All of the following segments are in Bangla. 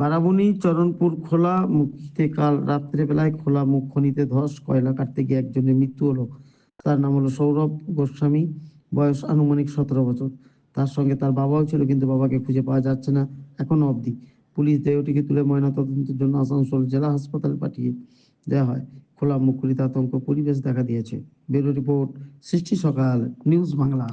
বারাবণী, চরণপুর খোলা মুখিতে কাল রাত্রেবেলায় খোলা মুখ খনিতে ধস, কয়লা কাটতে গিয়ে একজনের মৃত্যু হলো। তার নাম হলো সৌরভ গোস্বামী, বয়স আনুমানিক সতেরো বছর। তার সঙ্গে তার বাবাও ছিল, কিন্তু বাবাকে খুঁজে পাওয়া যাচ্ছে না, এখনও অবধি। পুলিশ দেহটিকে তুলে ময়নাতদন্তের জন্য আসানসোল জেলা হাসপাতালে পাঠিয়ে দেওয়া হয়। খোলা মুখরিত আতঙ্ক পরিবেশ দেখা দিয়েছে। ব্যুরো রিপোর্ট, সৃষ্টি সকাল, নিউজ বাংলা।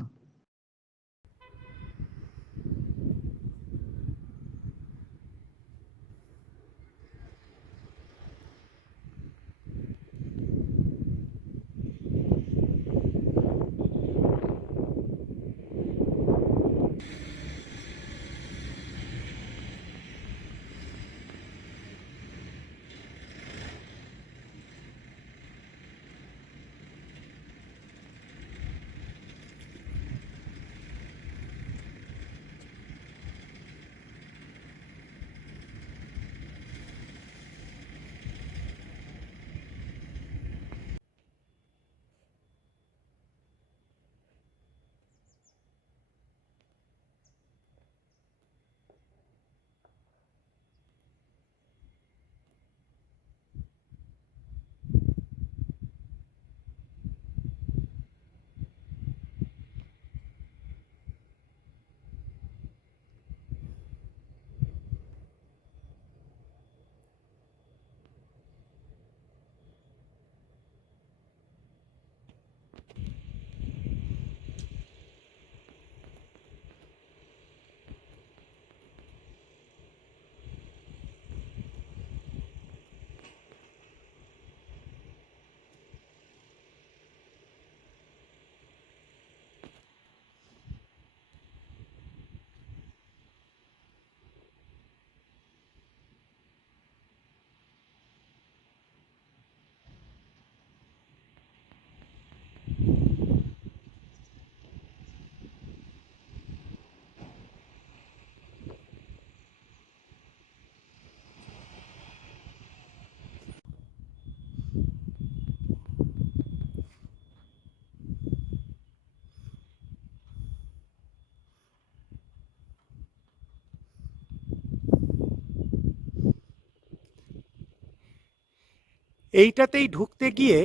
এইটাতেই ঢুকতে গিয়ে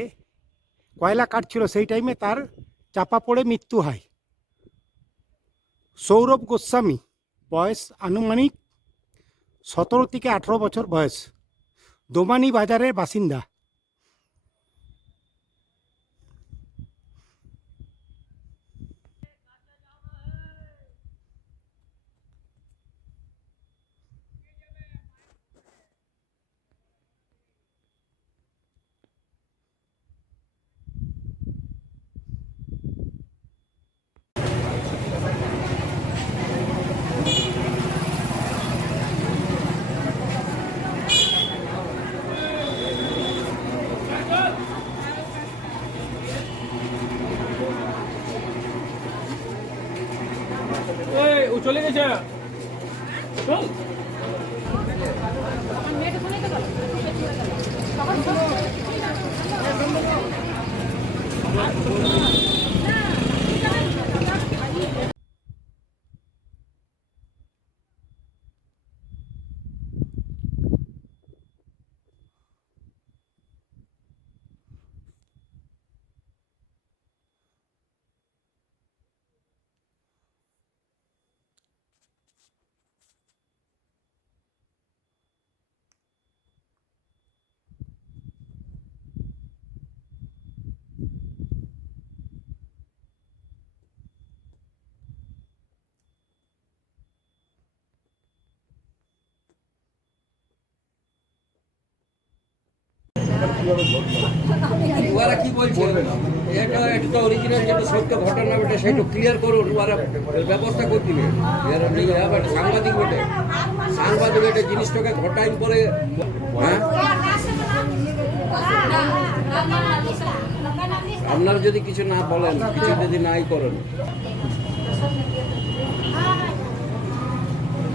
কয়লা কাটছিল সেই টাইমে তার চাপা পড়ে মৃত্যু হয়। সৌরভ গোস্বামী, বয়স আনুমানিক সতেরো থেকে আঠেরো বছর বয়স। দোমানি বাজারের বাসিন্দা। এই ও ওরা কি বলছে? এটা এটা তো অরিজিনাল যেটা সত্য ঘটনা বেটে সেটা ক্লিয়ার করুন ওরা ব্যবস্থা করে দিবে। এরা নেই সাংবাদিক বেটে। সাংবাদিক বেটে জিনিসটাকে ঘটাই পরে হ্যাঁ? আপনারা যদি কিছু না বলেন কিছু যদি নাই করেন।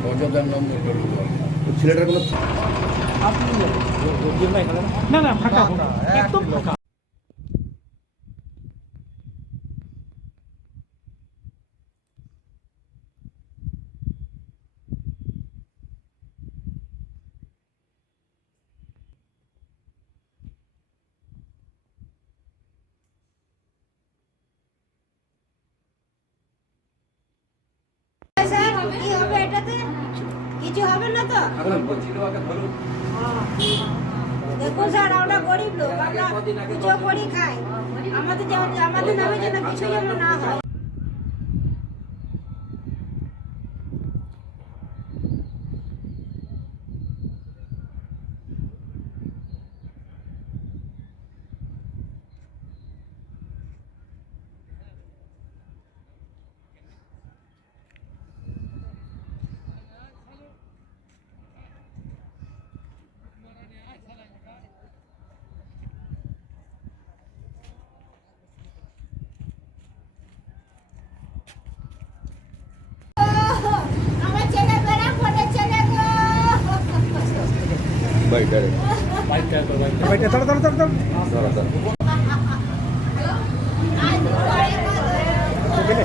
অযোধ্যার নম্বর ছেলেটার কোনো না না ফাঁকা একদম ফাঁকা। কিছু হবে না তো? ধরুন দেখুন স্যার আমরা গরিব লোক আমরা পুজো করি খাই। আমাদের আমাদের নামে যেন কিছু যেন না হয় আমার ছেলে বেড়া পড়ে ছেলে গো বাইকটা ধরো ধরো ধরো ধরো গেলে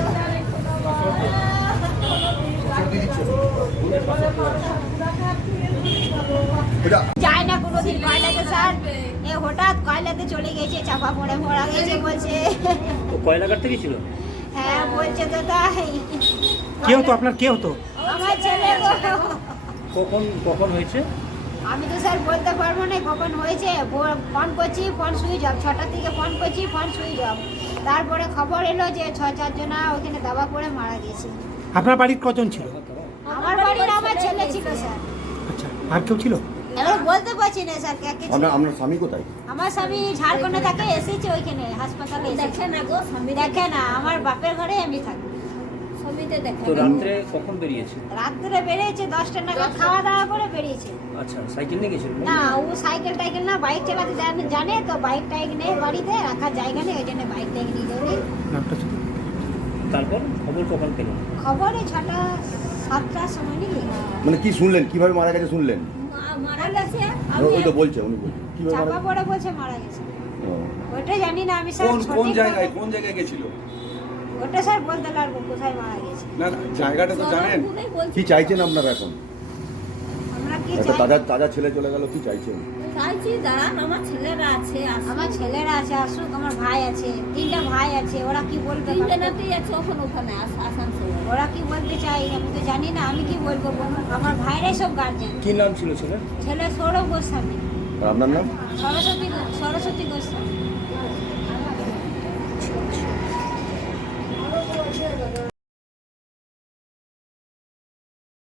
যায় না কোনোদিন কয়লাতে স্যার। এ হঠাৎ কয়লাতে চলে গেছে চাপা পড়ে মরা গেছে বলছে। কয়লা কাটতে গেছিল? হ্যাঁ বলছে তো তাই। কে হতো আপনার? কে হতো? আমার ছেলে কখন কখন হয়েছে? আমি তো স্যার বলতে পারব না কখন হয়েছে। ফোন করছি ফোন সুইচ অফ। ছটার থেকে ফোন করছি ফোন সুইচ অফ। তারপরে খবর এলো যে ছ চারজনা ওখানে দাবা করে মারা গেছে। আপনার বাড়ির কজন ছিল? আমার বাড়ির আমার ছেলে ছিল স্যার। আচ্ছা আর কেউ ছিল? এবার বলতে পারছি না স্যার কে কে ছিল। আপনার আপনার স্বামী কোথায়? আমার স্বামী ঝাড়খণ্ডে থাকে এসেছে ওইখানে হাসপাতালে দেখে না গো স্বামী দেখে না আমার বাপের ঘরে আমি থাকি। স্বামীতে দেখে তো রাত্রে কখন বেরিয়েছে? রাত্রে বেরিয়েছে দশটা নাগাদ। খাওয়া দাওয়া করে বেরিয়েছে। আচ্ছা সাইকেল নিয়ে গেছিল না ও সাইকেল টাইকেল না বাইক চালাতে জানে জানে তো বাইক টাইক নেই বাড়িতে রাখার জায়গা নেই ওই জন্য বাইক টাইক নিয়ে যাবে তারপর খবর কখন পেলেন? খবরে ছটা সাতটার সময় নাকি? মানে কি শুনলেন? কীভাবে মারা গেছে শুনলেন? মারা গেছে ওই তো বলছে উনি বলছে। কীভাবে মারা বলছে মারা গেছে। ও। ওটা জানি না আমি কোন কোন জায়গায় কোন জায়গায় গেছিল? ওটা স্যার বলতে পারব কোথায় মারা গেছে? না না, জায়গাটা তো জানেন। কি চাইছেন আপনারা এখন? আমরা কি একটা চাই তাজা তাজা ছেলে চলে গেল কি চাইছেন? চাইছি দাঁড়ান আমার ছেলেরা আছে আসুক। আমার ছেলেরা আছে আসুক আমার ভাই আছে তিনটা ভাই আছে ওরা কি বলবে তিনটে নাতেই আছে ওখানে ওখানে আস- আসানসোলে ওরা কি বলতে চাই আমি তো জানি না আমি কি বলব? বলুন? আমার ভাইরাই সব গার্জেন কি নাম ছিল ছেলের? ছেলে সৌরভ গোস্বামী। আর আপনার নাম? সরস্বতী গো- সরস্বতী গোস্বামী। 这个就是。